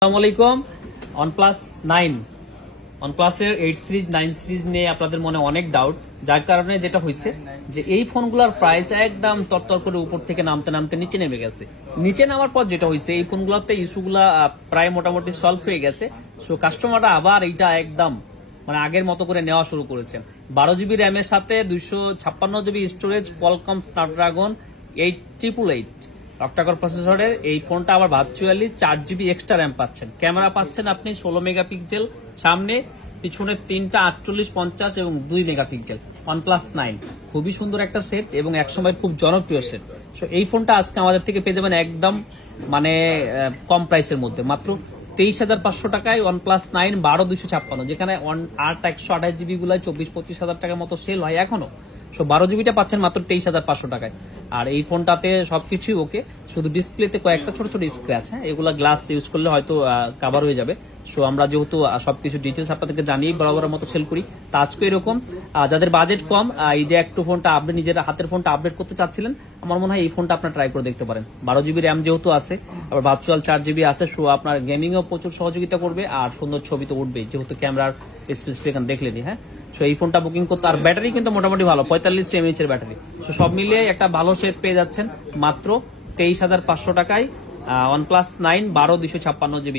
আসসালামু আলাইকুম। OnePlus 9 OnePlus-এর 8 series 9 series নিয়ে আপনাদের মনে অনেক ডাউট, যার কারণে যেটা হয়েছে যে এই ফোনগুলোর প্রাইস একদম তরতর করে উপর থেকে নামতে নামতে নিচে নেমে গেছে। নিচে নামার পর যেটা হয়েছে এই ফোনগুলোতে ইস্যুগুলা প্রায় মোটামুটি সলভ হয়ে গেছে। সো কাস্টমাররা আবার এইটা একদম মানে আগের মতো করে নেওয়া শুরু করেছেন। 12 GB র্যামের সাথে 256 GB storage, Qualcomm Snapdragon 8888 octa-core প্রসেসরের এই ফোনটা আবার ভার্চুয়ালি 4 GB এক্সট্রা র্যাম পাচ্ছেন। ক্যামেরা পাচ্ছেন আপনি 16 মেগাপিক্সেল, সামনে পিছনে 3টা 48, 50 এবং 2 মেগাপিক্সেল। OnePlus 9 খুবই সুন্দর একটা সেট এবং একসময় খুব জনপ্রিয় সেট। সো এই ফোনটা আজকে আমাদের থেকে পেয়ে যাবেন একদম মানে কম প্রাইসের মধ্যে, মাত্র 23,500 টাকায় OnePlus 9 12256, যেখানে 128 GB গুলাই 24-25 হাজার টাকার মতো সেল হয় এখনো। সো 12 জিবিটা পাচ্ছেন মাত্র 23,500 টাকায়। আর এই ফোনটাতে সবকিছুই ওকে, শুধু ডিসপ্লেতে কয়েকটা ছোট ছোট স্ক্র্যাচ, এগুলা গ্লাস ইউজ করলে হয়তো কভার হয়ে যাবে। সো আমরা যেহেতু সবকিছু ডিটেলস আপনাদেরকে জানিয়ে বরাবরের মতো সেল করি, তা আজকে এরকম যাদের বাজেট কম, এই যে একটু ফোনটা আপনি নিজের হাতের ফোনটা আপডেট করতে চাচ্ছিলেন, আমার মনে হয় এই ফোনটা আপনার ট্রাই করে দেখতে পারেন। 12 GB র্যাম যেহেতু আছে, আবার ভার্চুয়াল 4 GB আছে, সো আপনার গেমিং এও প্রচুর সহযোগিতা করবে আর সুন্দর ছবি তো উঠবেই, যেহেতু ক্যামেরার স্পেসিফিকেশন দেখলেনি। সো এই ফোনটা বুকিং করতে, আর ব্যাটারি কিন্তু মোটামুটি ভালো, 45 mAh এর ব্যাটারি। সো সব মিলিয়ে একটা ভালো সেট পেয়ে যাচ্ছেন মাত্র 23,500 টাকায় OnePlus 9 12256 GB।